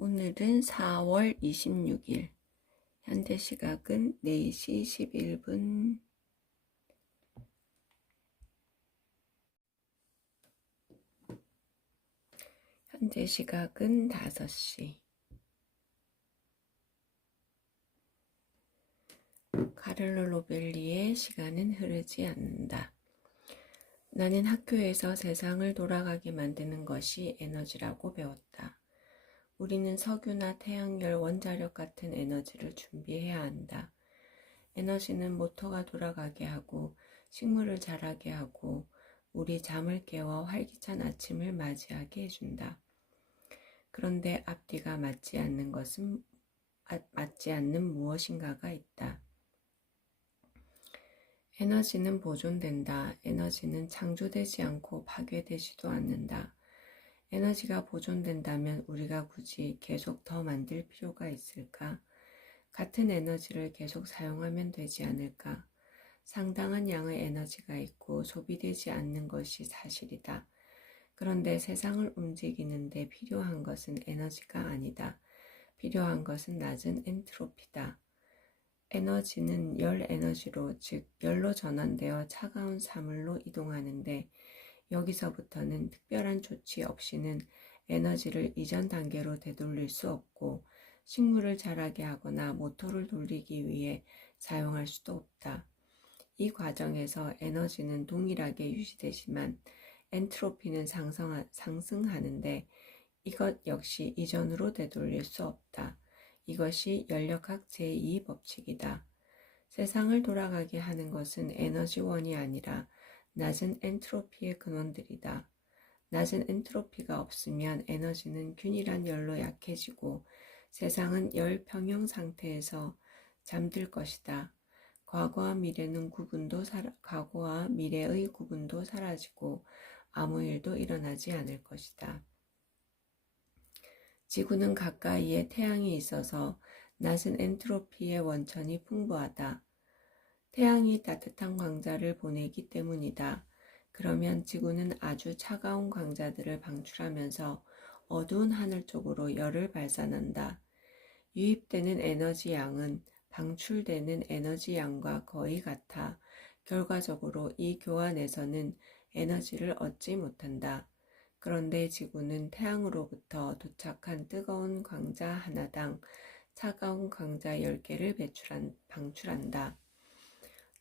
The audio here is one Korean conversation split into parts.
오늘은 4월 26일, 현재 시각은 4시 11분. 현재 시각은 5시. 카를로 로벨리의 시간은 흐르지 않는다. 나는 학교에서 세상을 돌아가게 만드는 것이 에너지라고 배웠다. 우리는 석유나 태양열, 원자력 같은 에너지를 준비해야 한다. 에너지는 모터가 돌아가게 하고 식물을 자라게 하고 우리 잠을 깨워 활기찬 아침을 맞이하게 해준다. 그런데 앞뒤가 맞지 않는 무엇인가가 있다. 에너지는 보존된다. 에너지는 창조되지 않고 파괴되지도 않는다. 에너지가 보존된다면 우리가 굳이 계속 더 만들 필요가 있을까? 같은 에너지를 계속 사용하면 되지 않을까? 상당한 양의 에너지가 있고 소비되지 않는 것이 사실이다. 그런데 세상을 움직이는데 필요한 것은 에너지가 아니다. 필요한 것은 낮은 엔트로피다. 에너지는 열 에너지로, 즉 열로 전환되어 차가운 사물로 이동하는데 여기서부터는 특별한 조치 없이는 에너지를 이전 단계로 되돌릴 수 없고 식물을 자라게 하거나 모터를 돌리기 위해 사용할 수도 없다. 이 과정에서 에너지는 동일하게 유지되지만 엔트로피는 상승하는데 이것 역시 이전으로 되돌릴 수 없다. 이것이 연력학 제2법칙이다. 세상을 돌아가게 하는 것은 에너지원이 아니라 낮은 엔트로피의 근원들이다. 낮은 엔트로피가 없으면 에너지는 균일한 열로 약해지고 세상은 열 평형 상태에서 잠들 것이다. 과거와 미래의 구분도 사라지고 아무 일도 일어나지 않을 것이다. 지구는 가까이에 태양이 있어서 낮은 엔트로피의 원천이 풍부하다. 태양이 따뜻한 광자를 보내기 때문이다. 그러면 지구는 아주 차가운 광자들을 방출하면서 어두운 하늘 쪽으로 열을 발산한다. 유입되는 에너지 양은 방출되는 에너지 양과 거의 같아 결과적으로 이 교환에서는 에너지를 얻지 못한다. 그런데 지구는 태양으로부터 도착한 뜨거운 광자 하나당 차가운 광자 10개를 방출한다.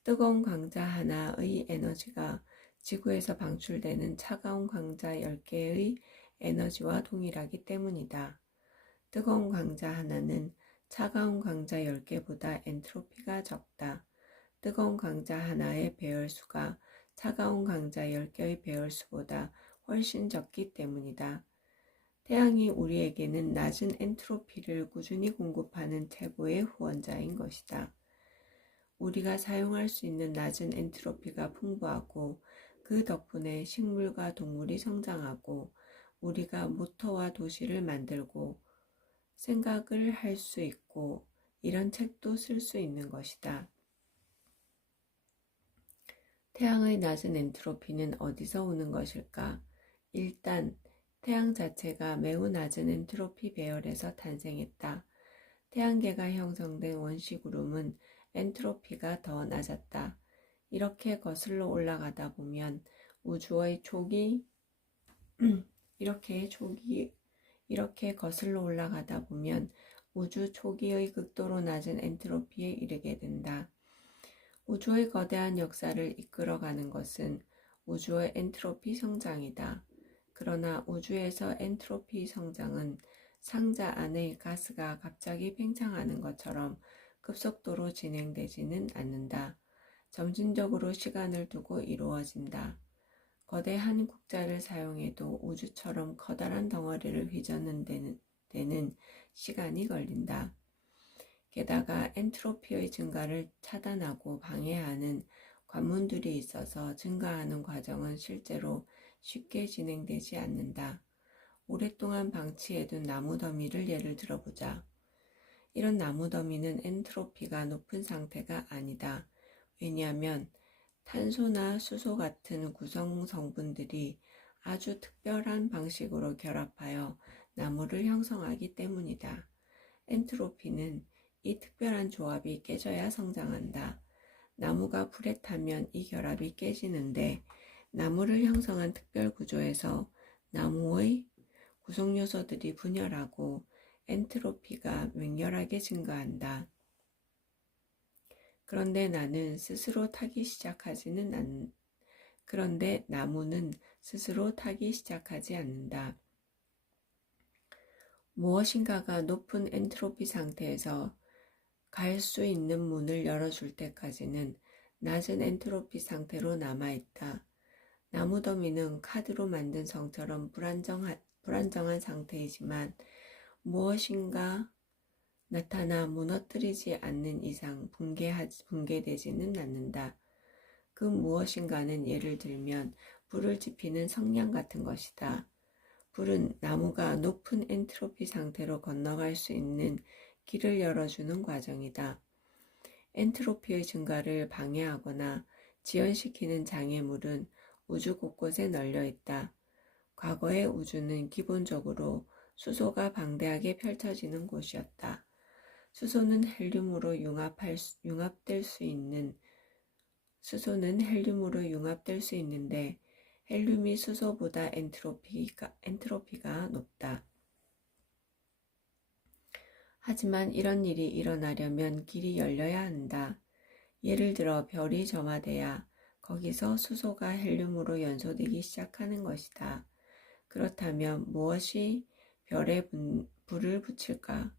뜨거운 광자 하나의 에너지가 지구에서 방출되는 차가운 광자 10개의 에너지와 동일하기 때문이다. 뜨거운 광자 하나는 차가운 광자 10개보다 엔트로피가 적다. 뜨거운 광자 하나의 배열수가 차가운 광자 10개의 배열수보다 훨씬 적기 때문이다. 태양이 우리에게는 낮은 엔트로피를 꾸준히 공급하는 최고의 후원자인 것이다. 우리가 사용할 수 있는 낮은 엔트로피가 풍부하고 그 덕분에 식물과 동물이 성장하고 우리가 모터와 도시를 만들고 생각을 할 수 있고 이런 책도 쓸 수 있는 것이다. 태양의 낮은 엔트로피는 어디서 오는 것일까? 일단 태양 자체가 매우 낮은 엔트로피 배열에서 탄생했다. 태양계가 형성된 원시구름은 엔트로피가 더 낮았다. 이렇게 거슬러 올라가다 보면 이렇게 거슬러 올라가다 보면 우주 초기의 극도로 낮은 엔트로피에 이르게 된다. 우주의 거대한 역사를 이끌어가는 것은 우주의 엔트로피 성장이다. 그러나 우주에서 엔트로피 성장은 상자 안의 가스가 갑자기 팽창하는 것처럼 급속도로 진행되지는 않는다. 점진적으로 시간을 두고 이루어진다. 거대한 국자를 사용해도 우주처럼 커다란 덩어리를 휘젓는 데는 시간이 걸린다. 게다가 엔트로피의 증가를 차단하고 방해하는 관문들이 있어서 증가하는 과정은 실제로 쉽게 진행되지 않는다. 오랫동안 방치해둔 나무 더미를 예를 들어보자. 이런 나무 더미는 엔트로피가 높은 상태가 아니다. 왜냐하면 탄소나 수소 같은 구성 성분들이 아주 특별한 방식으로 결합하여 나무를 형성하기 때문이다. 엔트로피는 이 특별한 조합이 깨져야 성장한다. 나무가 불에 타면 이 결합이 깨지는데 나무를 형성한 특별 구조에서 나무의 구성 요소들이 분열하고 엔트로피가 맹렬하게 증가한다. 그런데 나무는 스스로 타기 시작하지 않는다. 무엇인가가 높은 엔트로피 상태에서 갈 수 있는 문을 열어줄 때까지는 낮은 엔트로피 상태로 남아있다. 나무더미는 카드로 만든 성처럼 불안정한 상태이지만 무엇인가 나타나 무너뜨리지 않는 이상 붕괴되지는 않는다. 그 무엇인가는 예를 들면 불을 지피는 성냥 같은 것이다. 불은 나무가 높은 엔트로피 상태로 건너갈 수 있는 길을 열어주는 과정이다. 엔트로피의 증가를 방해하거나 지연시키는 장애물은 우주 곳곳에 널려 있다. 과거의 우주는 기본적으로 수소가 방대하게 펼쳐지는 곳이었다. 수소는 헬륨으로 융합될 수 있는데 헬륨이 수소보다 엔트로피가 높다. 하지만 이런 일이 일어나려면 길이 열려야 한다. 예를 들어 별이 점화돼야 거기서 수소가 헬륨으로 연소되기 시작하는 것이다. 그렇다면 무엇이 별에 불을 붙일까?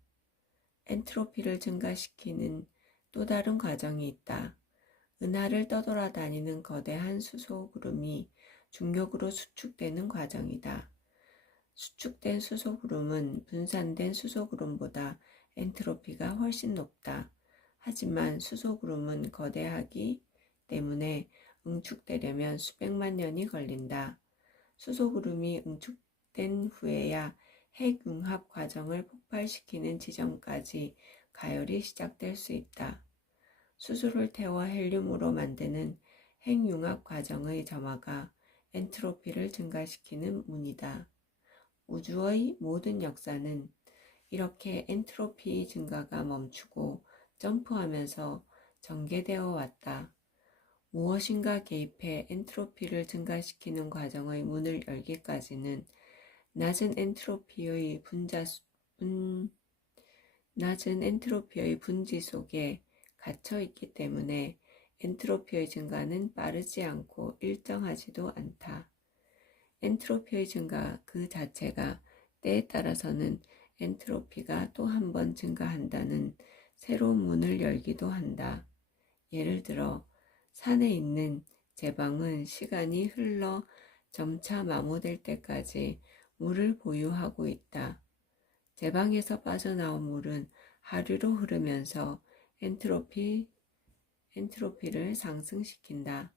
엔트로피를 증가시키는 또 다른 과정이 있다. 은하를 떠돌아다니는 거대한 수소 구름이 중력으로 수축되는 과정이다. 수축된 수소 구름은 분산된 수소 구름보다 엔트로피가 훨씬 높다. 하지만 수소 구름은 거대하기 때문에 응축되려면 수백만 년이 걸린다. 수소 구름이 응축된 후에야 핵융합 과정을 폭발시키는 지점까지 가열이 시작될 수 있다. 수소를 태워 헬륨으로 만드는 핵융합 과정의 점화가 엔트로피를 증가시키는 문이다. 우주의 모든 역사는 이렇게 엔트로피 증가가 멈추고 점프하면서 전개되어 왔다. 무엇인가 개입해 엔트로피를 증가시키는 과정의 문을 열기까지는 낮은 엔트로피의 분지 속에 갇혀 있기 때문에 엔트로피의 증가는 빠르지 않고 일정하지도 않다. 엔트로피의 증가 그 자체가 때에 따라서는 엔트로피가 또 한 번 증가한다는 새로운 문을 열기도 한다. 예를 들어 산에 있는 제방은 시간이 흘러 점차 마모될 때까지 물을 보유하고 있다. 제방에서 빠져나온 물은 하류로 흐르면서 엔트로피를 상승시킨다.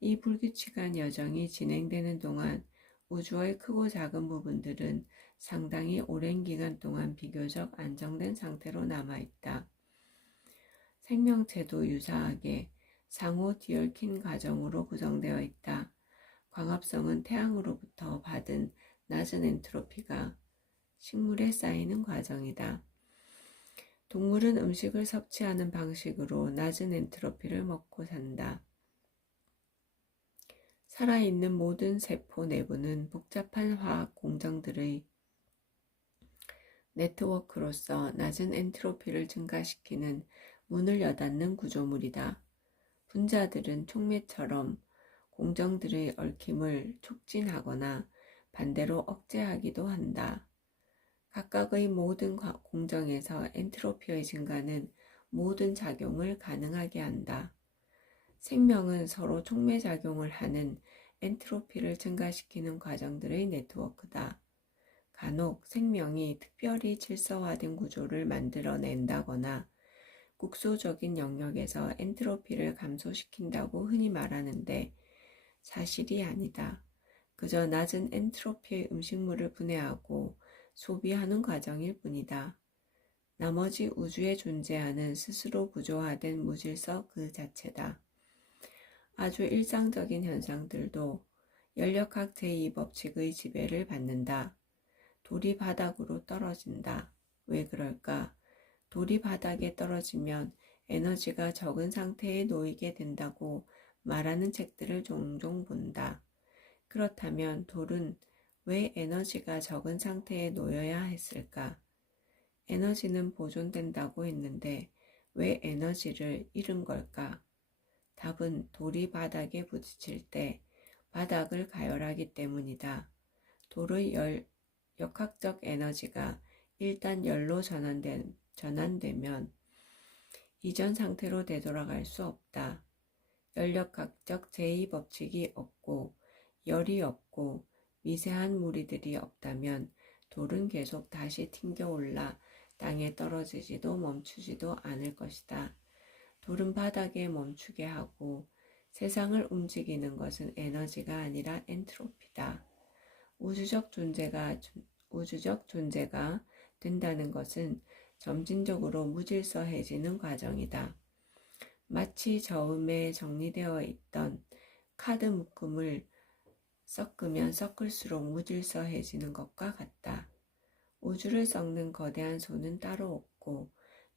이 불규칙한 여정이 진행되는 동안 우주의 크고 작은 부분들은 상당히 오랜 기간 동안 비교적 안정된 상태로 남아있다. 생명체도 유사하게 상호 디올킨 과정으로 구성되어 있다. 광합성은 태양으로부터 받은 낮은 엔트로피가 식물에 쌓이는 과정이다. 동물은 음식을 섭취하는 방식으로 낮은 엔트로피를 먹고 산다. 살아있는 모든 세포 내부는 복잡한 화학 공정들의 네트워크로서 낮은 엔트로피를 증가시키는 문을 여닫는 구조물이다. 분자들은 촉매처럼 공정들의 얽힘을 촉진하거나 반대로 억제하기도 한다. 각각의 모든 공정에서 엔트로피의 증가는 모든 작용을 가능하게 한다. 생명은 서로 촉매작용을 하는 엔트로피를 증가시키는 과정들의 네트워크다. 간혹 생명이 특별히 질서화된 구조를 만들어낸다거나 국소적인 영역에서 엔트로피를 감소시킨다고 흔히 말하는데 사실이 아니다. 그저 낮은 엔트로피의 음식물을 분해하고 소비하는 과정일 뿐이다. 나머지 우주에 존재하는 스스로 구조화된 무질서 그 자체다. 아주 일상적인 현상들도 연력학 제2법칙의 지배를 받는다. 돌이 바닥으로 떨어진다. 왜 그럴까? 돌이 바닥에 떨어지면 에너지가 적은 상태에 놓이게 된다고 말하는 책들을 종종 본다. 그렇다면 돌은 왜 에너지가 적은 상태에 놓여야 했을까? 에너지는 보존된다고 했는데 왜 에너지를 잃은 걸까? 답은 돌이 바닥에 부딪힐 때 바닥을 가열하기 때문이다. 돌의 역학적 에너지가 일단 열로 전환되면 이전 상태로 되돌아갈 수 없다. 열역학적 제2법칙이 없고 열이 없고 미세한 무리들이 없다면 돌은 계속 다시 튕겨올라 땅에 떨어지지도 멈추지도 않을 것이다. 돌은 바닥에 멈추게 하고 세상을 움직이는 것은 에너지가 아니라 엔트로피다. 우주적 존재가 된다는 것은 점진적으로 무질서해지는 과정이다. 마치 저음에 정리되어 있던 카드 묶음을 섞으면 섞을수록 무질서해지는 것과 같다. 우주를 섞는 거대한 손은 따로 없고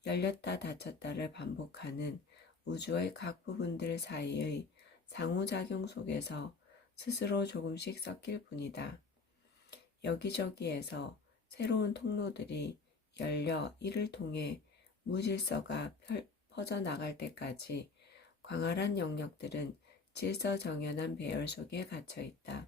열렸다 닫혔다를 반복하는 우주의 각 부분들 사이의 상호작용 속에서 스스로 조금씩 섞일 뿐이다. 여기저기에서 새로운 통로들이 열려 이를 통해 무질서가 퍼져나갈 때까지 광활한 영역들은 질서정연한 배열 속에 갇혀있다.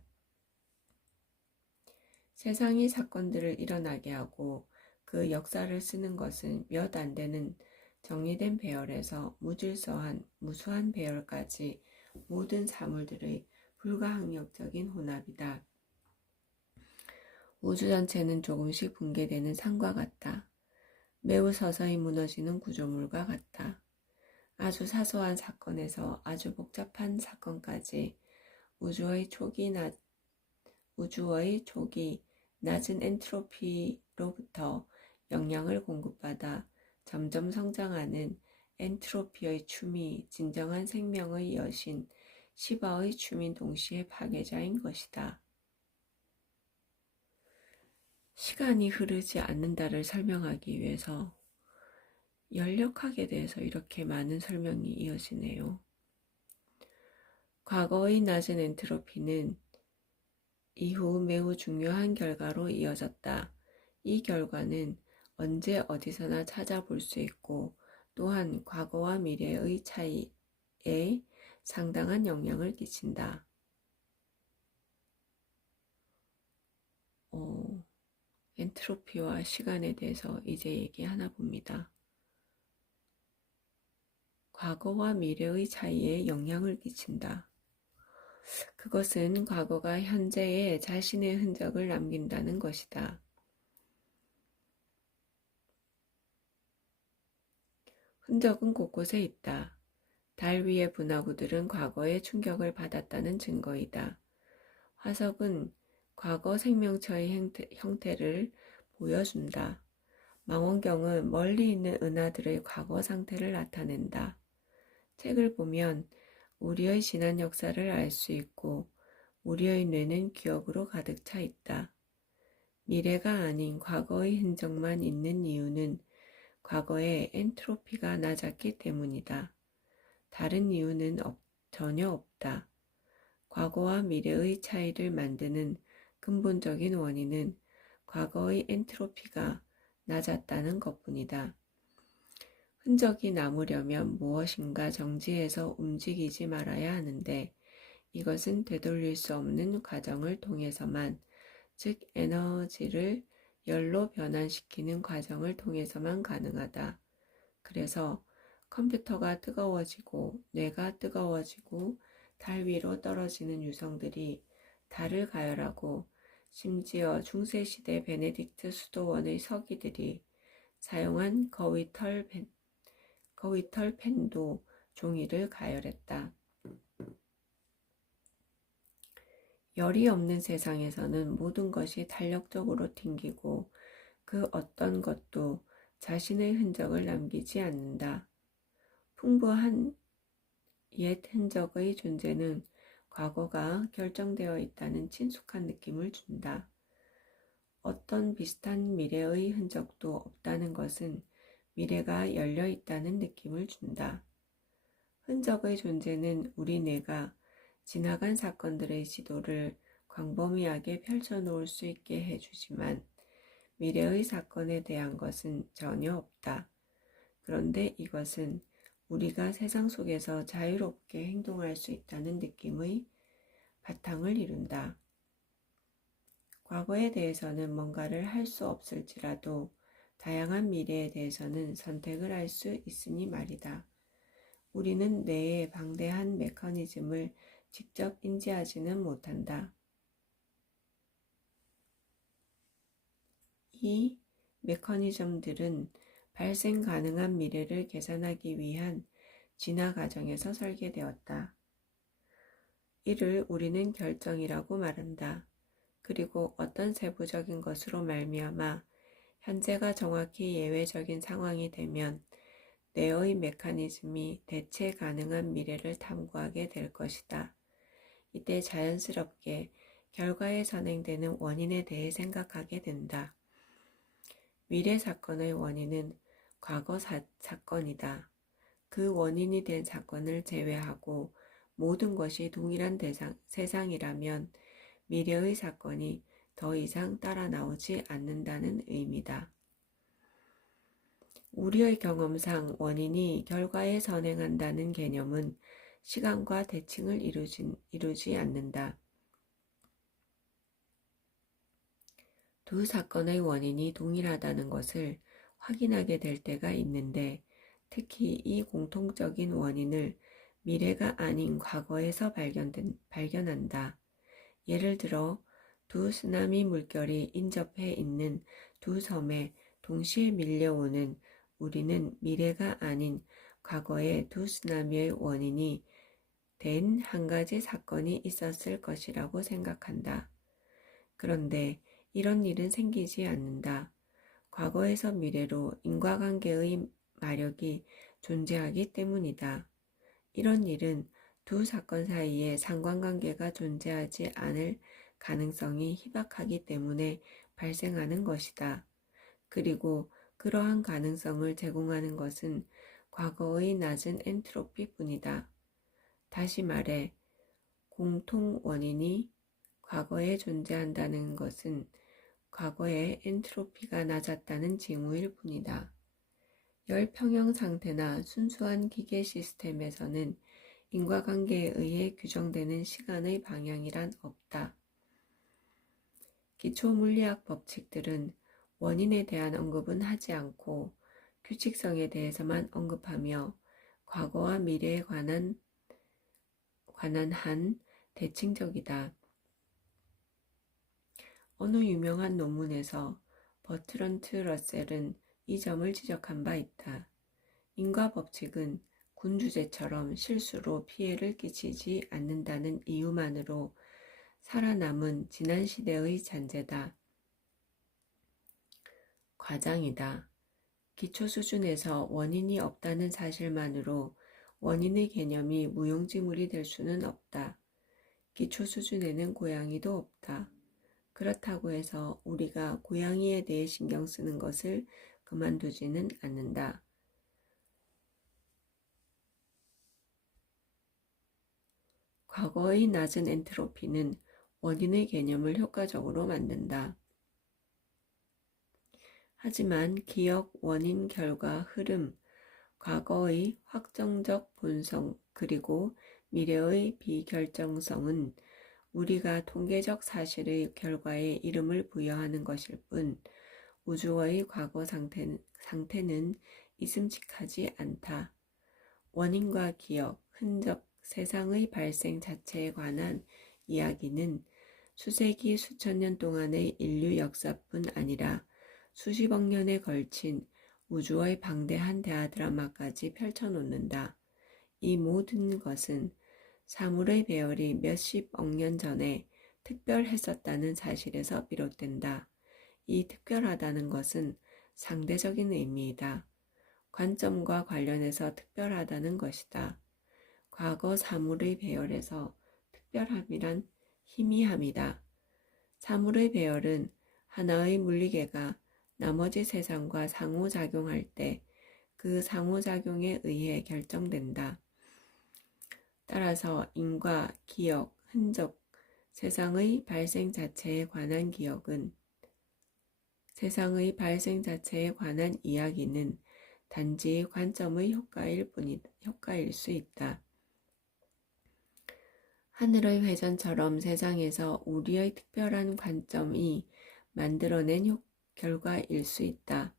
세상이 사건들을 일어나게 하고 그 역사를 쓰는 것은 몇 안 되는 정리된 배열에서 무수한 배열까지 모든 사물들의 불가항력적인 혼합이다. 우주 전체는 조금씩 붕괴되는 산과 같다. 매우 서서히 무너지는 구조물과 같다. 아주 사소한 사건에서 아주 복잡한 사건까지 우주의 초기 낮은 엔트로피로부터 영향을 공급받아 점점 성장하는 엔트로피의 춤이 진정한 생명의 여신 시바의 춤인 동시에 파괴자인 것이다. 시간이 흐르지 않는다를 설명하기 위해서 열역학에 대해서 이렇게 많은 설명이 이어지네요. 과거의 낮은 엔트로피는 이후 매우 중요한 결과로 이어졌다. 이 결과는 언제 어디서나 찾아볼 수 있고 또한 과거와 미래의 차이에 상당한 영향을 끼친다. 엔트로피와 시간에 대해서 이제 얘기하나 봅니다. 과거와 미래의 차이에 영향을 끼친다. 그것은 과거가 현재에 자신의 흔적을 남긴다는 것이다. 흔적은 곳곳에 있다. 달 위의 분화구들은 과거의 충격을 받았다는 증거이다. 화석은 과거 생명체의 형태를 보여준다. 망원경은 멀리 있는 은하들의 과거 상태를 나타낸다. 책을 보면 우리의 지난 역사를 알 수 있고 우리의 뇌는 기억으로 가득 차 있다. 미래가 아닌 과거의 흔적만 있는 이유는 과거에 엔트로피가 낮았기 때문이다. 다른 이유는 전혀 없다. 과거와 미래의 차이를 만드는 근본적인 원인은 과거의 엔트로피가 낮았다는 것뿐이다. 흔적이 남으려면 무엇인가 정지해서 움직이지 말아야 하는데 이것은 되돌릴 수 없는 과정을 통해서만, 즉 에너지를 열로 변환시키는 과정을 통해서만 가능하다. 그래서 컴퓨터가 뜨거워지고 뇌가 뜨거워지고 달 위로 떨어지는 유성들이 달을 가열하고 심지어 중세시대 베네딕트 수도원의 서기들이 사용한 거위털 펜도 종이를 가열했다. 열이 없는 세상에서는 모든 것이 탄력적으로 튕기고 그 어떤 것도 자신의 흔적을 남기지 않는다. 풍부한 옛 흔적의 존재는 과거가 결정되어 있다는 친숙한 느낌을 준다. 어떤 비슷한 미래의 흔적도 없다는 것은 미래가 열려 있다는 느낌을 준다. 흔적의 존재는 우리 뇌가 지나간 사건들의 지도를 광범위하게 펼쳐놓을 수 있게 해주지만 미래의 사건에 대한 것은 전혀 없다. 그런데 이것은 우리가 세상 속에서 자유롭게 행동할 수 있다는 느낌의 바탕을 이룬다. 과거에 대해서는 뭔가를 할 수 없을지라도 다양한 미래에 대해서는 선택을 할 수 있으니 말이다. 우리는 뇌의 방대한 메커니즘을 직접 인지하지는 못한다. 이 메커니즘들은 발생 가능한 미래를 계산하기 위한 진화 과정에서 설계되었다. 이를 우리는 결정이라고 말한다. 그리고 어떤 세부적인 것으로 말미암아 현재가 정확히 예외적인 상황이 되면 뇌의 메커니즘이 대체 가능한 미래를 탐구하게 될 것이다. 이때 자연스럽게 결과에 선행되는 원인에 대해 생각하게 된다. 미래 사건의 원인은 과거 사건이다. 그 원인이 된 사건을 제외하고 모든 것이 동일한 세상이라면 미래의 사건이 더 이상 따라 나오지 않는다는 의미다. 우리의 경험상 원인이 결과에 선행한다는 개념은 시간과 대칭을 이루지 않는다. 두 사건의 원인이 동일하다는 것을 확인하게 될 때가 있는데 특히 이 공통적인 원인을 미래가 아닌 과거에서 발견한다. 예를 들어 두 쓰나미 물결이 인접해 있는 두 섬에 동시에 밀려오는 우리는 미래가 아닌 과거의 두 쓰나미의 원인이 된 한 가지 사건이 있었을 것이라고 생각한다. 그런데 이런 일은 생기지 않는다. 과거에서 미래로 인과관계의 마력이 존재하기 때문이다. 이런 일은 두 사건 사이에 상관관계가 존재하지 않을 가능성이 희박하기 때문에 발생하는 것이다. 그리고 그러한 가능성을 제공하는 것은 과거의 낮은 엔트로피뿐이다. 다시 말해, 공통 원인이 과거에 존재한다는 것은 과거에 엔트로피가 낮았다는 징후일 뿐이다. 열평형 상태나 순수한 기계 시스템에서는 인과관계에 의해 규정되는 시간의 방향이란 없다. 기초 물리학 법칙들은 원인에 대한 언급은 하지 않고 규칙성에 대해서만 언급하며 과거와 미래에 관한 한 대칭적이다. 어느 유명한 논문에서 버트런트 러셀은 이 점을 지적한 바 있다. 인과 법칙은 군주제처럼 실수로 피해를 끼치지 않는다는 이유만으로 살아남은 지난 시대의 잔재다. 과장이다. 기초 수준에서 원인이 없다는 사실만으로 원인의 개념이 무용지물이 될 수는 없다. 기초 수준에는 고양이도 없다. 그렇다고 해서 우리가 고양이에 대해 신경 쓰는 것을 그만두지는 않는다. 과거의 낮은 엔트로피는 원인의 개념을 효과적으로 만든다. 하지만 기억, 원인, 결과, 흐름, 과거의 확정적 본성, 그리고 미래의 비결정성은 우리가 통계적 사실의 결과에 이름을 부여하는 것일 뿐 우주의 과거 상태는 있음직하지 않다. 원인과 기억, 흔적, 세상의 발생 자체에 관한 이야기는 수세기 수천 년 동안의 인류 역사뿐 아니라 수십억 년에 걸친 우주의 방대한 대하드라마까지 펼쳐놓는다. 이 모든 것은 사물의 배열이 몇십억 년 전에 특별했었다는 사실에서 비롯된다. 이 특별하다는 것은 상대적인 의미이다. 관점과 관련해서 특별하다는 것이다. 과거 사물의 배열에서 특별함이란 희미함이다. 사물의 배열은 하나의 물리계가 나머지 세상과 상호작용할 때 그 상호작용에 의해 결정된다. 따라서 인과, 기억, 흔적, 세상의 발생 자체에 관한 세상의 발생 자체에 관한 이야기는 단지 관점의 효과일 수 있다. 하늘의 회전처럼 세상에서 우리의 특별한 관점이 만들어낸 결과일 수 있다.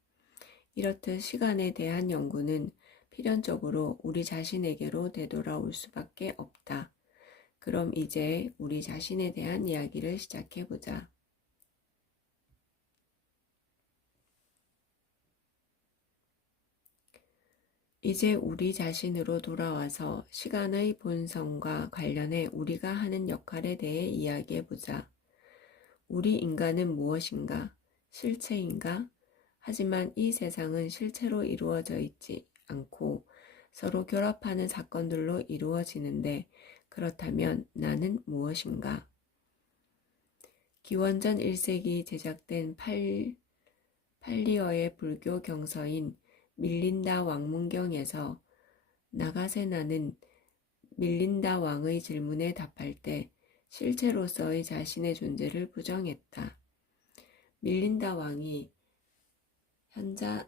이렇듯 시간에 대한 연구는 필연적으로 우리 자신에게로 되돌아올 수밖에 없다. 그럼 이제 우리 자신에 대한 이야기를 시작해보자. 이제 우리 자신으로 돌아와서 시간의 본성과 관련해 우리가 하는 역할에 대해 이야기해보자. 우리 인간은 무엇인가? 실체인가? 하지만 이 세상은 실체로 이루어져 있지 않고 서로 결합하는 사건들로 이루어지는데 그렇다면 나는 무엇인가? 기원전 1세기 제작된 팔리어의 불교 경서인 밀린다 왕문경에서 나가세나는 밀린다 왕의 질문에 답할 때 실체로서의 자신의 존재를 부정했다. 밀린다 왕이 현자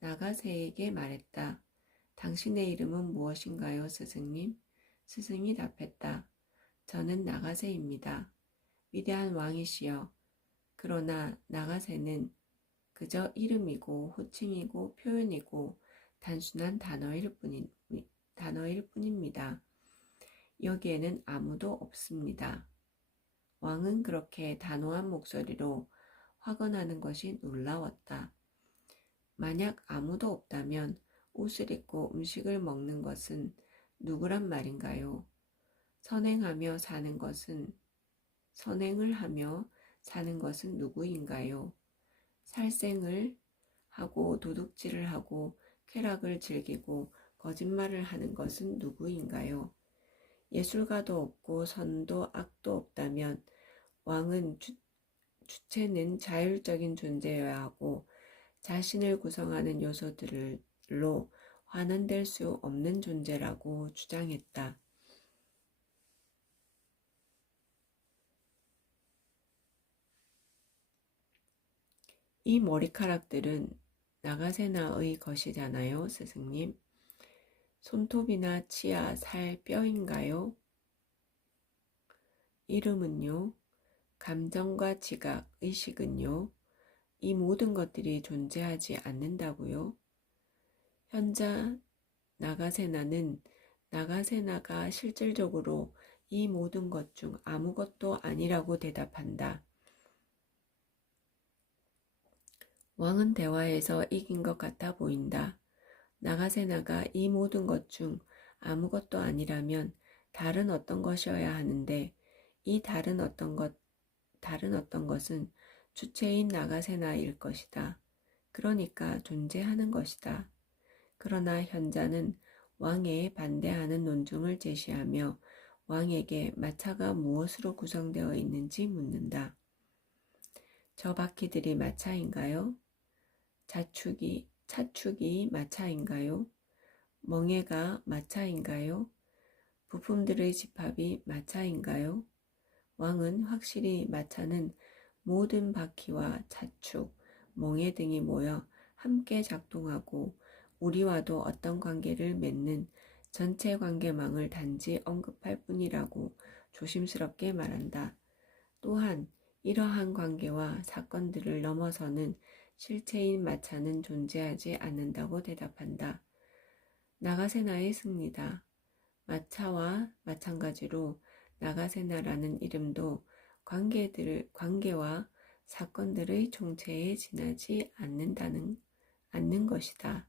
나가세에게 말했다. 당신의 이름은 무엇인가요, 스승님? 스승이 답했다. 저는 나가세입니다. 위대한 왕이시여. 그러나 나가세는 그저 이름이고 호칭이고 표현이고 단순한 단어일 뿐입니다. 여기에는 아무도 없습니다. 왕은 그렇게 단호한 목소리로 확언하는 것이 놀라웠다. 만약 아무도 없다면 옷을 입고 음식을 먹는 것은 누구란 말인가요? 선행을 하며 사는 것은 누구인가요? 살생을 하고 도둑질을 하고 쾌락을 즐기고 거짓말을 하는 것은 누구인가요? 예술가도 없고 선도 악도 없다면 왕은 주체는 자율적인 존재여야 하고 자신을 구성하는 요소들로 환원될 수 없는 존재라고 주장했다. 이 머리카락들은 나가세나의 것이잖아요, 스승님. 손톱이나 치아, 살, 뼈인가요? 이름은요? 감정과 지각, 의식은요? 이 모든 것들이 존재하지 않는다고요? 현자 나가세나가 실질적으로 이 모든 것 중 아무것도 아니라고 대답한다. 왕은 대화에서 이긴 것 같아 보인다. 나가세나가 이 모든 것 중 아무것도 아니라면 다른 어떤 것이어야 하는데 이 다른 어떤 것은 주체인 나가세나일 것이다. 그러니까 존재하는 것이다. 그러나 현자는 왕에 반대하는 논증을 제시하며 왕에게 마차가 무엇으로 구성되어 있는지 묻는다. 저 바퀴들이 마차인가요? 차축이 마차인가요? 멍에가 마차인가요? 부품들의 집합이 마차인가요? 왕은 확실히 마차는 모든 바퀴와 차축, 멍에 등이 모여 함께 작동하고 우리와도 어떤 관계를 맺는 전체 관계망을 단지 언급할 뿐이라고 조심스럽게 말한다. 또한 이러한 관계와 사건들을 넘어서는 실체인 마차는 존재하지 않는다고 대답한다. 나가세나의 승리다. 마차와 마찬가지로 나가세나라는 이름도 관계와 사건들의 총체에 지나지 않는 것이다.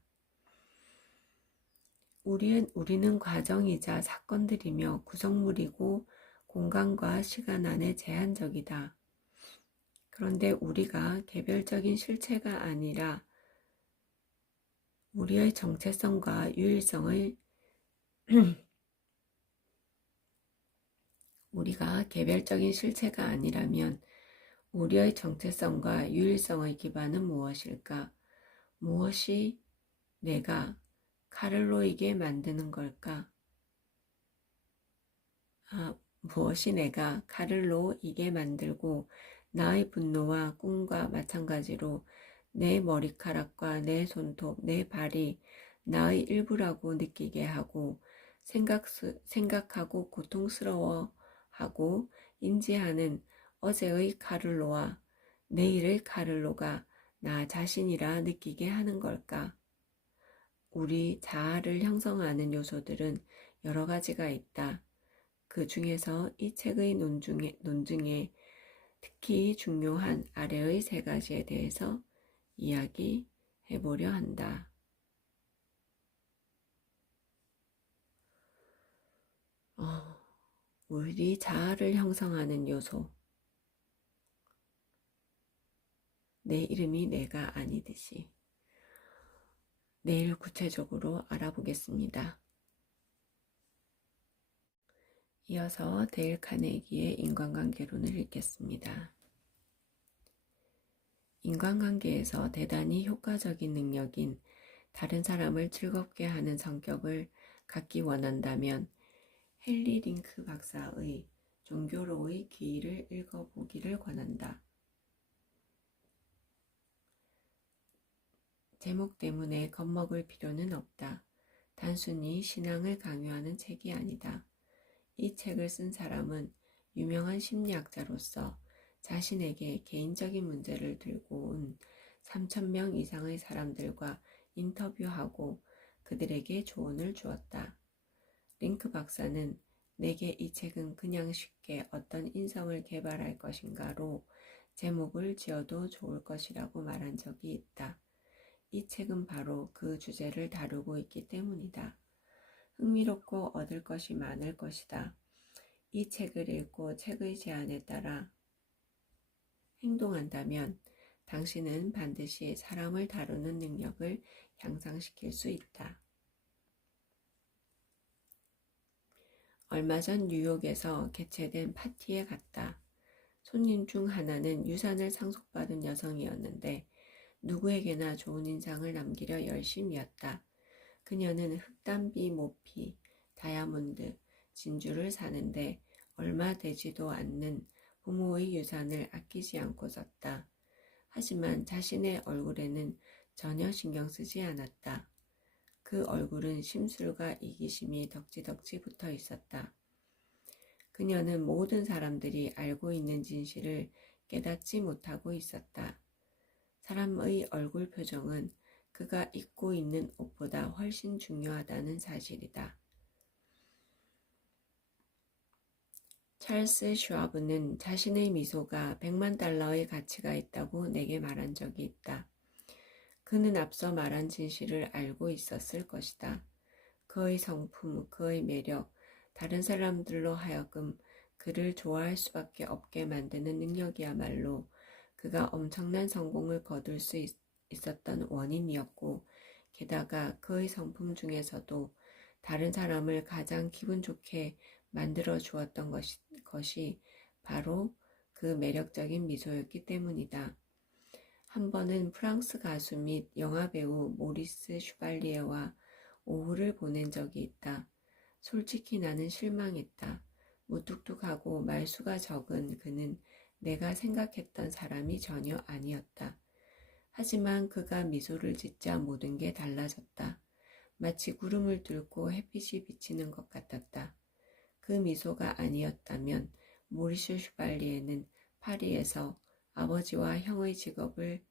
우리는 과정이자 사건들이며 구성물이고 공간과 시간 안에 제한적이다. 그런데 우리가 개별적인 실체가 아니라 우리의 정체성과 유일성을 우리가 개별적인 실체가 아니라면 우리의 정체성과 유일성의 기반은 무엇일까? 무엇이 내가 카를로이게 만드는 걸까? 무엇이 내가 카를로이게 만들고 나의 분노와 꿈과 마찬가지로 내 머리카락과 내 손톱, 내 발이 나의 일부라고 느끼게 하고 생각하고 고통스러워하고 인지하는 어제의 카를로와 내일의 카를로가 나 자신이라 느끼게 하는 걸까? 우리 자아를 형성하는 요소들은 여러 가지가 있다. 그 중에서 이 책의 논증에 특히 중요한 아래의 세 가지에 대해서 이야기해 보려 한다. 우리 자아를 형성하는 요소. 내 이름이 내가 아니듯이. 내일 구체적으로 알아보겠습니다. 이어서 데일 카네기의 인간관계론을 읽겠습니다. 인간관계에서 대단히 효과적인 능력인 다른 사람을 즐겁게 하는 성격을 갖기 원한다면 헨리 링크 박사의 종교로의 기일을 읽어보기를 권한다. 제목 때문에 겁먹을 필요는 없다. 단순히 신앙을 강요하는 책이 아니다. 이 책을 쓴 사람은 유명한 심리학자로서 자신에게 개인적인 문제를 들고 온 3,000명 이상의 사람들과 인터뷰하고 그들에게 조언을 주었다. 링크 박사는 내게 이 책은 그냥 쉽게 어떤 인성을 개발할 것인가로 제목을 지어도 좋을 것이라고 말한 적이 있다. 이 책은 바로 그 주제를 다루고 있기 때문이다. 흥미롭고 얻을 것이 많을 것이다. 이 책을 읽고 책의 제안에 따라 행동한다면 당신은 반드시 사람을 다루는 능력을 향상시킬 수 있다. 얼마 전 뉴욕에서 개최된 파티에 갔다. 손님 중 하나는 유산을 상속받은 여성이었는데 누구에게나 좋은 인상을 남기려 열심이었다. 그녀는 흑담비, 모피, 다이아몬드, 진주를 사는데 얼마 되지도 않는 부모의 유산을 아끼지 않고 썼다. 하지만 자신의 얼굴에는 전혀 신경 쓰지 않았다. 그 얼굴은 심술과 이기심이 덕지덕지 붙어 있었다. 그녀는 모든 사람들이 알고 있는 진실을 깨닫지 못하고 있었다. 사람의 얼굴 표정은 그가 입고 있는 옷보다 훨씬 중요하다는 사실이다. 찰스 슈와브는 자신의 미소가 $100만 가치가 있다고 내게 말한 적이 있다. 그는 앞서 말한 진실을 알고 있었을 것이다. 그의 성품, 그의 매력, 다른 사람들로 하여금 그를 좋아할 수밖에 없게 만드는 능력이야말로 그가 엄청난 성공을 거둘 수 있었던 원인이었고, 게다가 그의 성품 중에서도 다른 사람을 가장 기분 좋게 만들어 주었던 것이 바로 그 매력적인 미소였기 때문이다. 한 번은 프랑스 가수 및 영화배우 모리스 슈발리에와 오후를 보낸 적이 있다. 솔직히 나는 실망했다. 무뚝뚝하고 말수가 적은 그는 내가 생각했던 사람이 전혀 아니었다. 하지만 그가 미소를 짓자 모든 게 달라졌다. 마치 구름을 뚫고 햇빛이 비치는 것 같았다. 그 미소가 아니었다면 모리스 슈발리에는 파리에서 아버지와 형의 직업을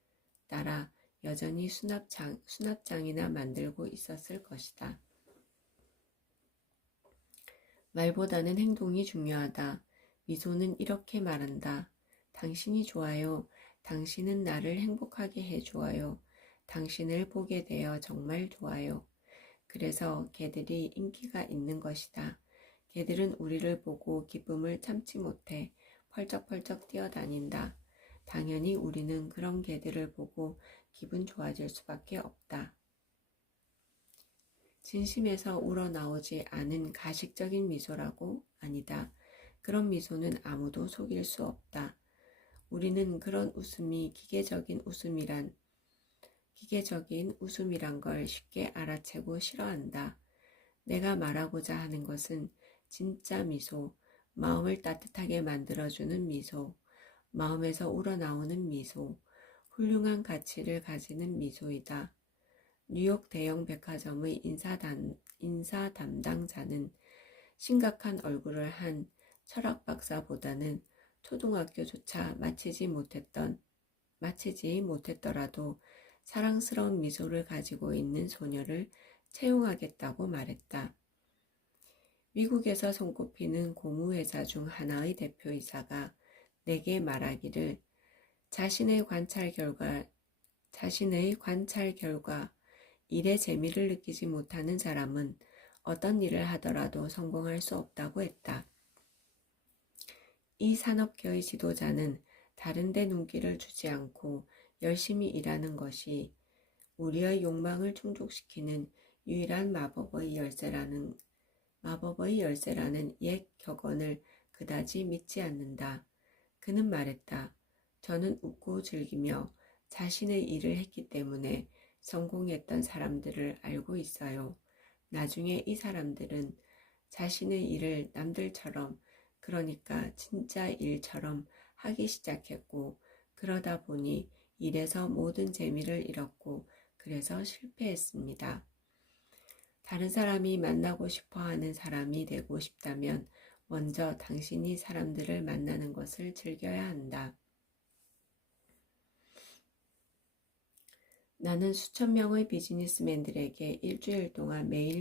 따라 여전히 수납장이나 만들고 있었을 것이다. 말보다는 행동이 중요하다. 미소는 이렇게 말한다. 당신이 좋아요. 당신은 나를 행복하게 해주어요. 당신을 보게 되어 정말 좋아요. 그래서 개들이 인기가 있는 것이다. 개들은 우리를 보고 기쁨을 참지 못해 펄쩍펄쩍 뛰어다닌다. 당연히 우리는 그런 개들을 보고 기분 좋아질 수밖에 없다. 진심에서 우러나오지 않은 가식적인 미소라고? 아니다. 그런 미소는 아무도 속일 수 없다. 우리는 그런 웃음이 기계적인 웃음이란 걸 쉽게 알아채고 싫어한다. 내가 말하고자 하는 것은 진짜 미소, 마음을 따뜻하게 만들어주는 미소, 마음에서 우러나오는 미소, 훌륭한 가치를 가지는 미소이다. 뉴욕 대형 백화점의 인사 담당자는 심각한 얼굴을 한 철학 박사보다는 초등학교조차 마치지 못했더라도 사랑스러운 미소를 가지고 있는 소녀를 채용하겠다고 말했다. 미국에서 손꼽히는 고무회사 중 하나의 대표이사가 내게 말하기를 자신의 관찰 결과 일에 재미를 느끼지 못하는 사람은 어떤 일을 하더라도 성공할 수 없다고 했다. 이 산업계의 지도자는 다른 데 눈길을 주지 않고 열심히 일하는 것이 우리의 욕망을 충족시키는 유일한 마법의 열쇠라는 옛 격언을 그다지 믿지 않는다. 그는 말했다. 저는 웃고 즐기며 자신의 일을 했기 때문에 성공했던 사람들을 알고 있어요. 나중에 이 사람들은 자신의 일을 남들처럼, 그러니까 진짜 일처럼 하기 시작했고, 그러다 보니 일에서 모든 재미를 잃었고, 그래서 실패했습니다. 다른 사람이 만나고 싶어 하는 사람이 되고 싶다면 먼저 당신이 사람들을 만나는 것을 즐겨야 한다. 나는 수천 명의 비즈니스맨들에게 일주일 동안 매일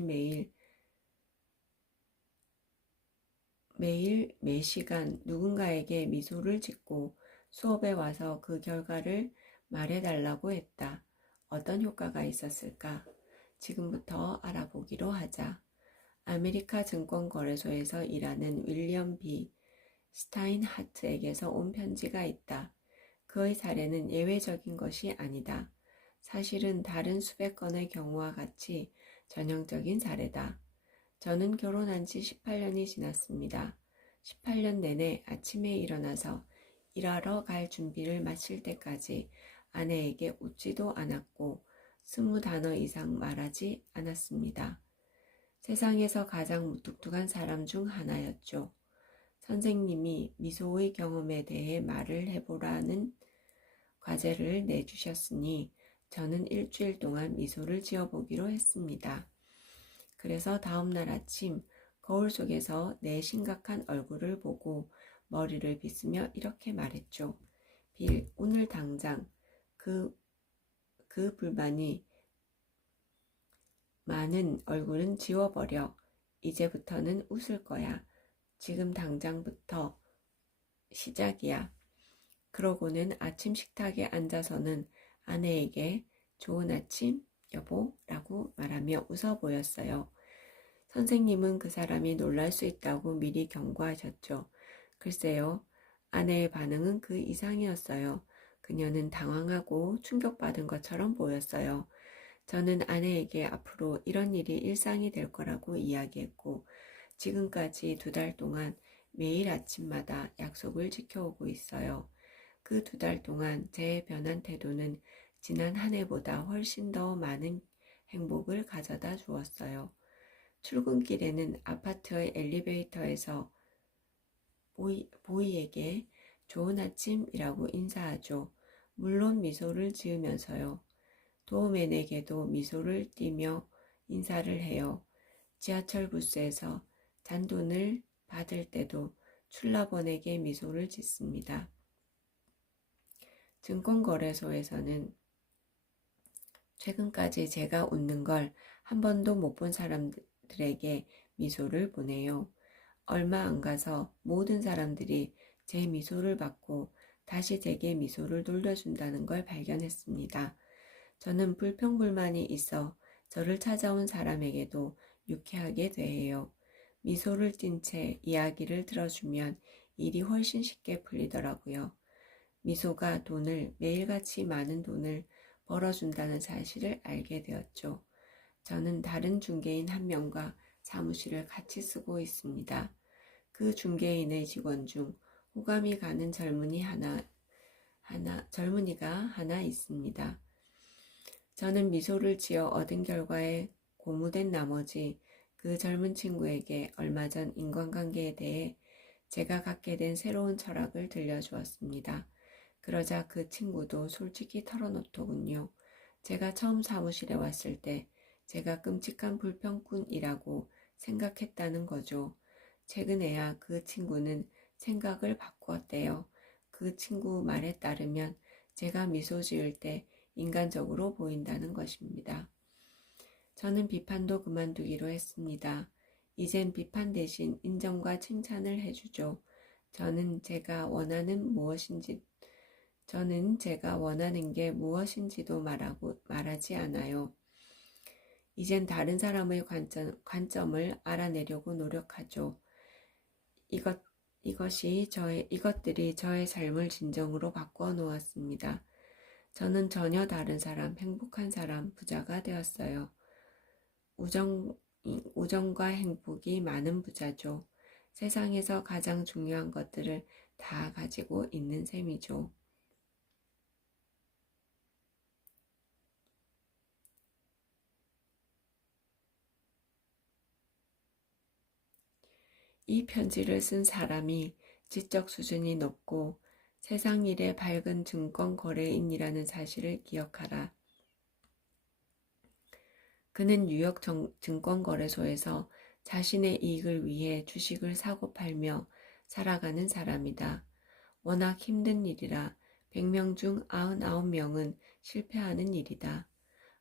매시간 누군가에게 미소를 짓고 수업에 와서 그 결과를 말해달라고 했다. 어떤 효과가 있었을까? 지금부터 알아보기로 하자. 아메리카 증권거래소에서 일하는 윌리엄 B. 스타인하트에게서 온 편지가 있다. 그의 사례는 예외적인 것이 아니다. 사실은 다른 수백 건의 경우와 같이 전형적인 사례다. 저는 결혼한 지 18년이 지났습니다. 18년 내내 아침에 일어나서 일하러 갈 준비를 마칠 때까지 아내에게 웃지도 않았고 20단어 이상 말하지 않았습니다. 세상에서 가장 무뚝뚝한 사람 중 하나였죠. 선생님이 미소의 경험에 대해 말을 해보라는 과제를 내주셨으니 저는 일주일 동안 미소를 지어보기로 했습니다. 그래서 다음날 아침 거울 속에서 내 심각한 얼굴을 보고 머리를 빗으며 이렇게 말했죠. 빌, 오늘 당장 그 불만이 많은 얼굴은 지워버려. 이제부터는 웃을 거야. 지금 당장부터 시작이야. 그러고는 아침 식탁에 앉아서는 아내에게 좋은 아침, 여보 라고 말하며 웃어 보였어요. 선생님은 그 사람이 놀랄 수 있다고 미리 경고하셨죠. 글쎄요. 아내의 반응은 그 이상이었어요. 그녀는 당황하고 충격받은 것처럼 보였어요. 저는 아내에게 앞으로 이런 일이 일상이 될 거라고 이야기했고 지금까지 2달 동안 매일 아침마다 약속을 지켜오고 있어요. 그 2달 동안 제 변한 태도는 지난 한 해보다 훨씬 더 많은 행복을 가져다 주었어요. 출근길에는 아파트의 엘리베이터에서 보이에게 좋은 아침이라고 인사하죠. 물론 미소를 지으면서요. 도어맨에게도 미소를 띠며 인사를 해요. 지하철 부스에서 잔돈을 받을 때도 출납원에게 미소를 짓습니다. 증권거래소에서는 최근까지 제가 웃는 걸 한 번도 못 본 사람들에게 미소를 보내요. 얼마 안 가서 모든 사람들이 제 미소를 받고 다시 제게 미소를 돌려준다는 걸 발견했습니다. 저는 불평불만이 있어 저를 찾아온 사람에게도 유쾌하게 대해요. 미소를 띤 채 이야기를 들어주면 일이 훨씬 쉽게 풀리더라고요. 미소가 매일같이 많은 돈을 벌어준다는 사실을 알게 되었죠. 저는 다른 중개인 한 명과 사무실을 같이 쓰고 있습니다. 그 중개인의 직원 중 호감이 가는 젊은이 하나 하나 있습니다. 저는 미소를 지어 얻은 결과에 고무된 나머지 그 젊은 친구에게 얼마 전 인간관계에 대해 제가 갖게 된 새로운 철학을 들려주었습니다. 그러자 그 친구도 솔직히 털어놓더군요. 제가 처음 사무실에 왔을 때 제가 끔찍한 불평꾼이라고 생각했다는 거죠. 최근에야 그 친구는 생각을 바꾸었대요. 그 친구 말에 따르면 제가 미소 지을 때 인간적으로 보인다는 것입니다. 저는 비판도 그만두기로 했습니다. 이젠 비판 대신 인정과 칭찬을 해주죠. 저는 제가 원하는 게 무엇인지도 말하지 않아요. 이젠 다른 사람의 관점을 알아내려고 노력하죠. 이것들이 저의 삶을 진정으로 바꾸어 놓았습니다. 저는 전혀 다른 사람, 행복한 사람, 부자가 되었어요. 우정과 행복이 많은 부자죠. 세상에서 가장 중요한 것들을 다 가지고 있는 셈이죠. 이 편지를 쓴 사람이 지적 수준이 높고 세상 일에 밝은 증권 거래인이라는 사실을 기억하라. 그는 뉴욕 증권거래소에서 자신의 이익을 위해 주식을 사고 팔며 살아가는 사람이다. 워낙 힘든 일이라 100명 중 99명은 실패하는 일이다.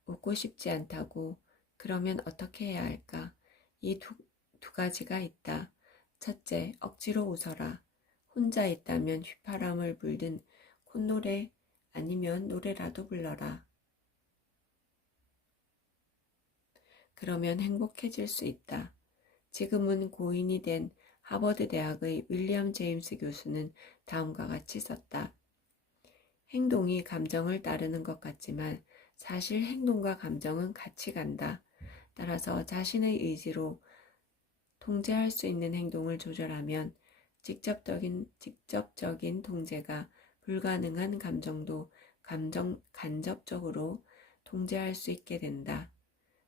웃고 싶지 않다고 그러면 어떻게 해야 할까? 이 두 가지가 있다. 첫째, 억지로 웃어라. 혼자 있다면 휘파람을 불든 콧노래 아니면 노래라도 불러라. 그러면 행복해질 수 있다. 지금은 고인이 된 하버드 대학의 윌리엄 제임스 교수는 다음과 같이 썼다. 행동이 감정을 따르는 것 같지만 사실 행동과 감정은 같이 간다. 따라서 자신의 의지로 통제할 수 있는 행동을 조절하면 직접적인 통제가 불가능한 감정도 간접적으로 통제할 수 있게 된다.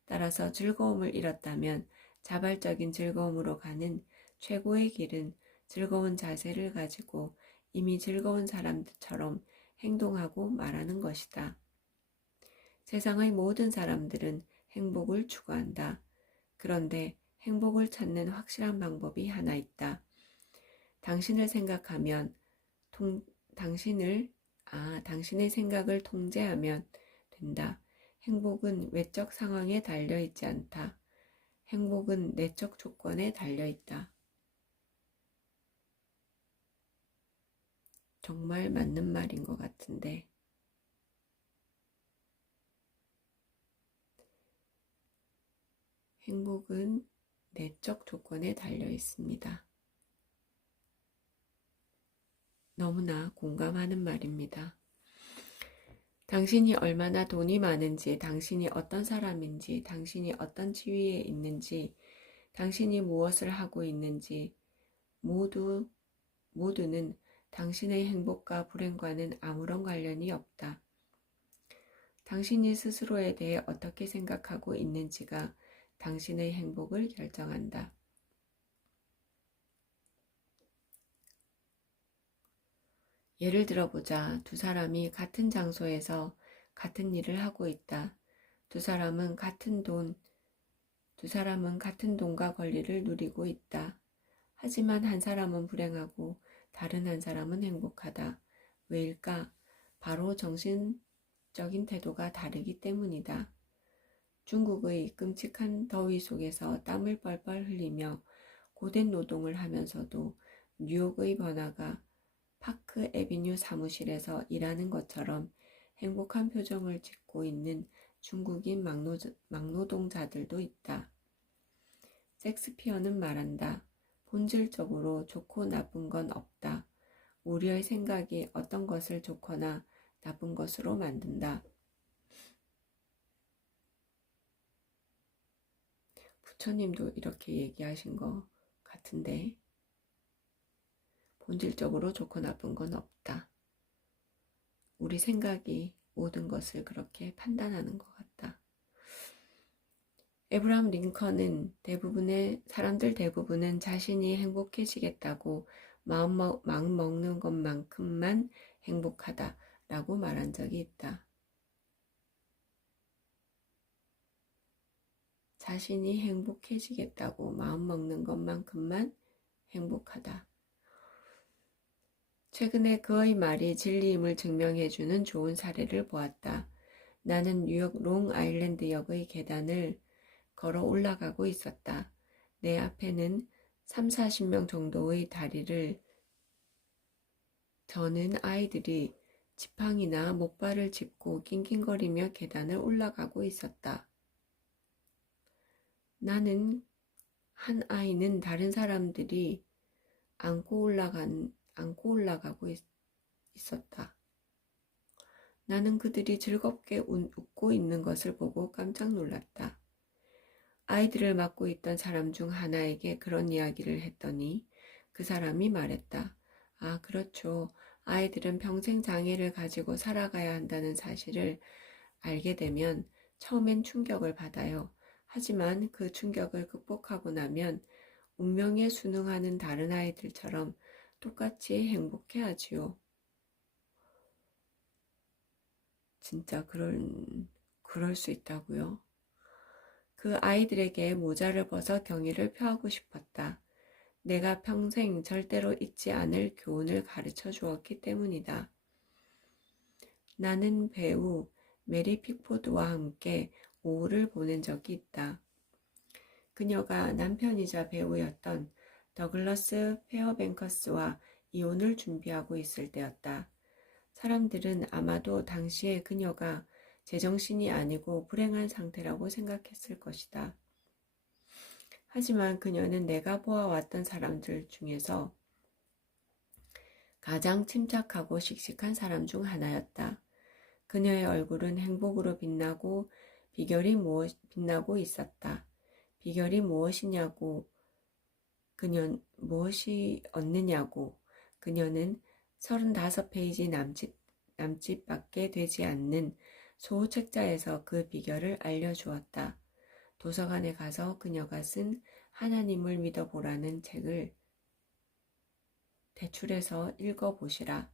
따라서 즐거움을 잃었다면 자발적인 즐거움으로 가는 최고의 길은 즐거운 자세를 가지고 이미 즐거운 사람들처럼 행동하고 말하는 것이다. 세상의 모든 사람들은 행복을 추구한다. 그런데 행복을 찾는 확실한 방법이 하나 있다. 당신의 생각을 통제하면 된다. 행복은 외적 상황에 달려있지 않다. 행복은 내적 조건에 달려있다. 정말 맞는 말인 것 같은데 행복은 내적 조건에 달려있습니다. 너무나 공감하는 말입니다. 당신이 얼마나 돈이 많은지, 당신이 어떤 사람인지, 당신이 어떤 지위에 있는지, 당신이 무엇을 하고 있는지 모두는 당신의 행복과 불행과는 아무런 관련이 없다. 당신이 스스로에 대해 어떻게 생각하고 있는지가 당신의 행복을 결정한다. 예를 들어보자. 두 사람이 같은 장소에서 같은 일을 하고 있다. 두 사람은 같은 돈과 권리를 누리고 있다. 하지만 한 사람은 불행하고 다른 한 사람은 행복하다. 왜일까? 바로 정신적인 태도가 다르기 때문이다. 중국의 끔찍한 더위 속에서 땀을 뻘뻘 흘리며 고된 노동을 하면서도 뉴욕의 번화가 파크 애비뉴 사무실에서 일하는 것처럼 행복한 표정을 짓고 있는 중국인 막노동자들도 있다. 섹스피어는 말한다. 본질적으로 좋고 나쁜 건 없다. 우리의 생각이 어떤 것을 좋거나 나쁜 것으로 만든다. 부처님도 이렇게 얘기하신 것 같은데 본질적으로 좋고 나쁜 건 없다. 우리 생각이 모든 것을 그렇게 판단하는 것 같다. 에브라함 링컨은 사람들 대부분은 자신이 행복해지겠다고 마음 먹는 것만큼만 행복하다라고 말한 적이 있다. 자신이 행복해지겠다고 마음 먹는 것만큼만 행복하다. 최근에 그의 말이 진리임을 증명해주는 좋은 사례를 보았다. 나는 뉴욕 롱아일랜드역의 계단을 걸어 올라가고 있었다. 내 앞에는 30-40명 정도의 다리를 저는 아이들이 지팡이나 목발을 짚고 낑낑거리며 계단을 올라가고 있었다. 한 아이는 다른 사람들이 안고 올라가고 있었다. 나는 그들이 즐겁게 웃고 있는 것을 보고 깜짝 놀랐다. 아이들을 맡고 있던 사람 중 하나에게 그런 이야기를 했더니 그 사람이 말했다. 아, 그렇죠. 아이들은 평생 장애를 가지고 살아가야 한다는 사실을 알게 되면 처음엔 충격을 받아요. 하지만 그 충격을 극복하고 나면 운명에 순응하는 다른 아이들처럼 똑같이 행복해하지요. 진짜 그럴 수 있다고요? 그 아이들에게 모자를 벗어 경의를 표하고 싶었다. 내가 평생 절대로 잊지 않을 교훈을 가르쳐 주었기 때문이다. 나는 배우 메리 픽포드와 함께 오후를 보낸 적이 있다. 그녀가 남편이자 배우였던 더글러스 페어뱅커스와 이혼을 준비하고 있을 때였다. 사람들은 아마도 당시에 그녀가 제정신이 아니고 불행한 상태라고 생각했을 것이다. 하지만 그녀는 내가 보아왔던 사람들 중에서 가장 침착하고 씩씩한 사람 중 하나였다. 그녀의 얼굴은 행복으로 빛나고 있었다. 비결이 무엇이었느냐고 그녀는 35페이지 남짓밖에 되지 않는 소책자에서 그 비결을 알려주었다. 도서관에 가서 그녀가 쓴 하나님을 믿어보라는 책을 대출해서 읽어보시라.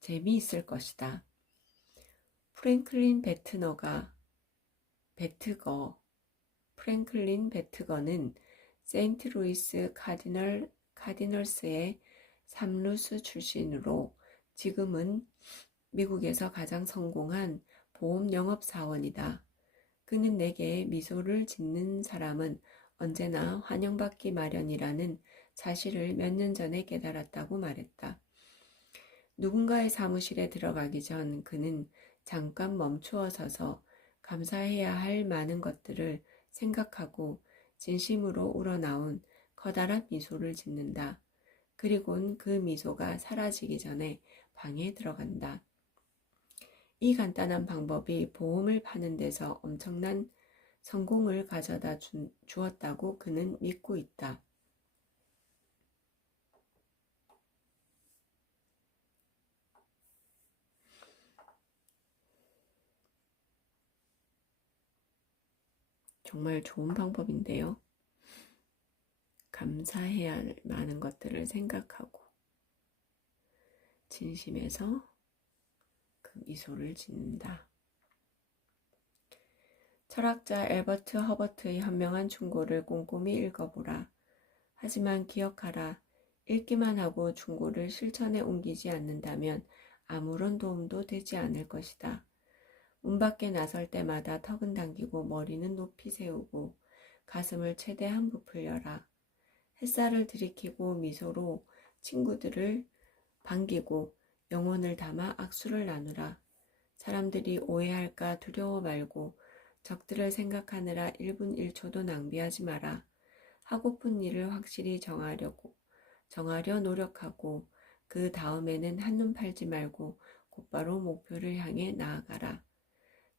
재미있을 것이다. 프랭클린 베트거는 세인트루이스 카디널스의 삼루수 출신으로 지금은 미국에서 가장 성공한 보험 영업사원이다. 그는 내게 미소를 짓는 사람은 언제나 환영받기 마련이라는 사실을 몇 년 전에 깨달았다고 말했다. 누군가의 사무실에 들어가기 전 그는 잠깐 멈추어 서서 감사해야 할 많은 것들을 생각하고 진심으로 우러나온 커다란 미소를 짓는다. 그리고는 그 미소가 사라지기 전에 방에 들어간다. 이 간단한 방법이 보험을 파는 데서 엄청난 성공을 가져다 주었다고 그는 믿고 있다. 정말 좋은 방법인데요. 감사해야 할 많은 것들을 생각하고 진심에서 그 미소를 짓는다. 철학자 엘버트 허버트의 현명한 충고를 꼼꼼히 읽어보라. 하지만 기억하라. 읽기만 하고 충고를 실천에 옮기지 않는다면 아무런 도움도 되지 않을 것이다. 문 밖에 나설 때마다 턱은 당기고 머리는 높이 세우고 가슴을 최대한 부풀려라. 햇살을 들이키고 미소로 친구들을 반기고 영혼을 담아 악수를 나누라. 사람들이 오해할까 두려워 말고 적들을 생각하느라 1분 1초도 낭비하지 마라. 하고픈 일을 확실히 정하려 노력하고 그 다음에는 한눈 팔지 말고 곧바로 목표를 향해 나아가라.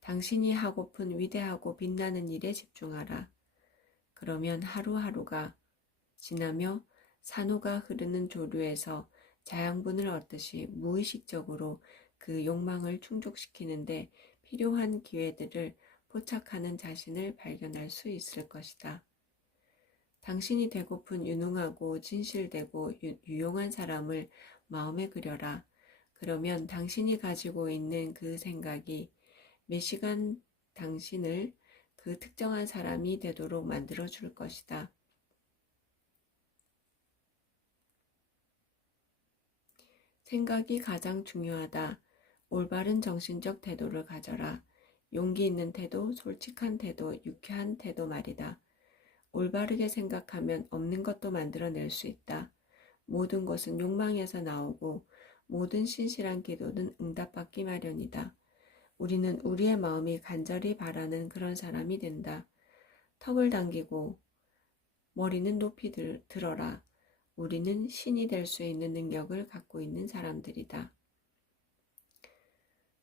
당신이 하고픈 위대하고 빛나는 일에 집중하라. 그러면 하루하루가 지나며 산호가 흐르는 조류에서 자양분을 얻듯이 무의식적으로 그 욕망을 충족시키는데 필요한 기회들을 포착하는 자신을 발견할 수 있을 것이다. 당신이 되고픈 유능하고 진실되고 유용한 사람을 마음에 그려라. 그러면 당신이 가지고 있는 그 생각이 몇 시간 당신을 그 특정한 사람이 되도록 만들어 줄 것이다. 생각이 가장 중요하다. 올바른 정신적 태도를 가져라. 용기 있는 태도, 솔직한 태도, 유쾌한 태도 말이다. 올바르게 생각하면 없는 것도 만들어낼 수 있다. 모든 것은 욕망에서 나오고 모든 신실한 기도는 응답받기 마련이다. 우리는 우리의 마음이 간절히 바라는 그런 사람이 된다. 턱을 당기고 머리는 높이 들어라. 우리는 신이 될 수 있는 능력을 갖고 있는 사람들이다.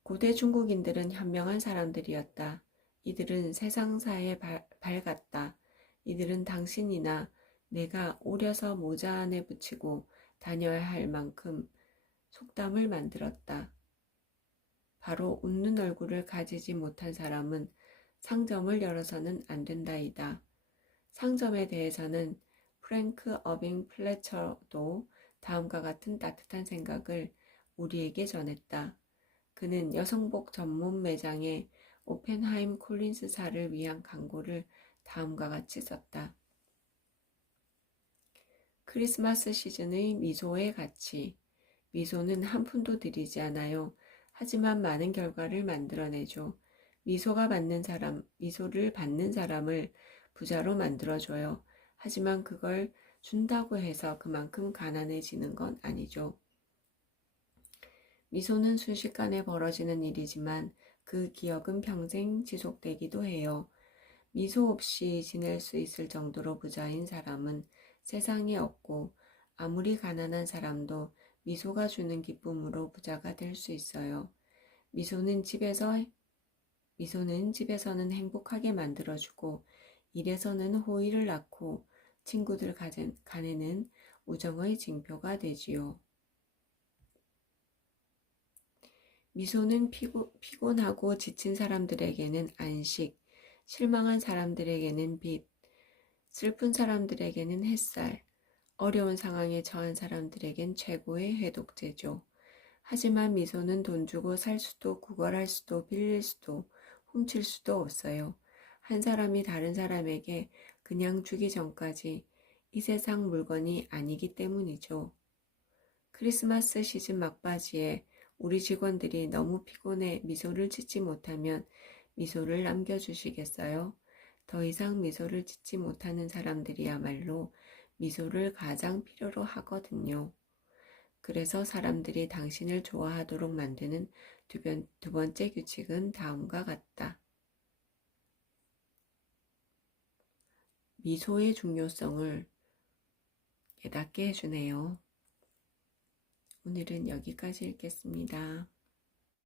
고대 중국인들은 현명한 사람들이었다. 이들은 세상사에 밝았다. 이들은 당신이나 내가 오려서 모자 안에 붙이고 다녀야 할 만큼 속담을 만들었다. 바로 웃는 얼굴을 가지지 못한 사람은 상점을 열어서는 안 된다이다. 상점에 대해서는 프랭크 어빙 플래처도 다음과 같은 따뜻한 생각을 우리에게 전했다. 그는 여성복 전문 매장의 오펜하임 콜린스사를 위한 광고를 다음과 같이 썼다. 크리스마스 시즌의 미소의 가치. 미소는 한 푼도 들이지 않아요. 하지만 많은 결과를 만들어내죠. 미소를 받는 사람을 부자로 만들어줘요. 하지만 그걸 준다고 해서 그만큼 가난해지는 건 아니죠. 미소는 순식간에 벌어지는 일이지만 그 기억은 평생 지속되기도 해요. 미소 없이 지낼 수 있을 정도로 부자인 사람은 세상에 없고 아무리 가난한 사람도 미소가 주는 기쁨으로 부자가 될 수 있어요. 미소는 집에서는 행복하게 만들어주고 일에서는 호의를 낳고 친구들 간에는 우정의 징표가 되지요. 미소는 피곤하고 지친 사람들에게는 안식, 실망한 사람들에게는 빛, 슬픈 사람들에게는 햇살, 어려운 상황에 처한 사람들에겐 최고의 해독제죠. 하지만 미소는 돈 주고 살 수도 구걸할 수도 빌릴 수도 훔칠 수도 없어요. 한 사람이 다른 사람에게 그냥 주기 전까지 이 세상 물건이 아니기 때문이죠. 크리스마스 시즌 막바지에 우리 직원들이 너무 피곤해 미소를 짓지 못하면 미소를 남겨주시겠어요? 더 이상 미소를 짓지 못하는 사람들이야말로 미소를 가장 필요로 하거든요. 그래서 사람들이 당신을 좋아하도록 만드는 두 번째 규칙은 다음과 같다. 미소의 중요성을 깨닫게 해주네요. 오늘은 여기까지 읽겠습니다.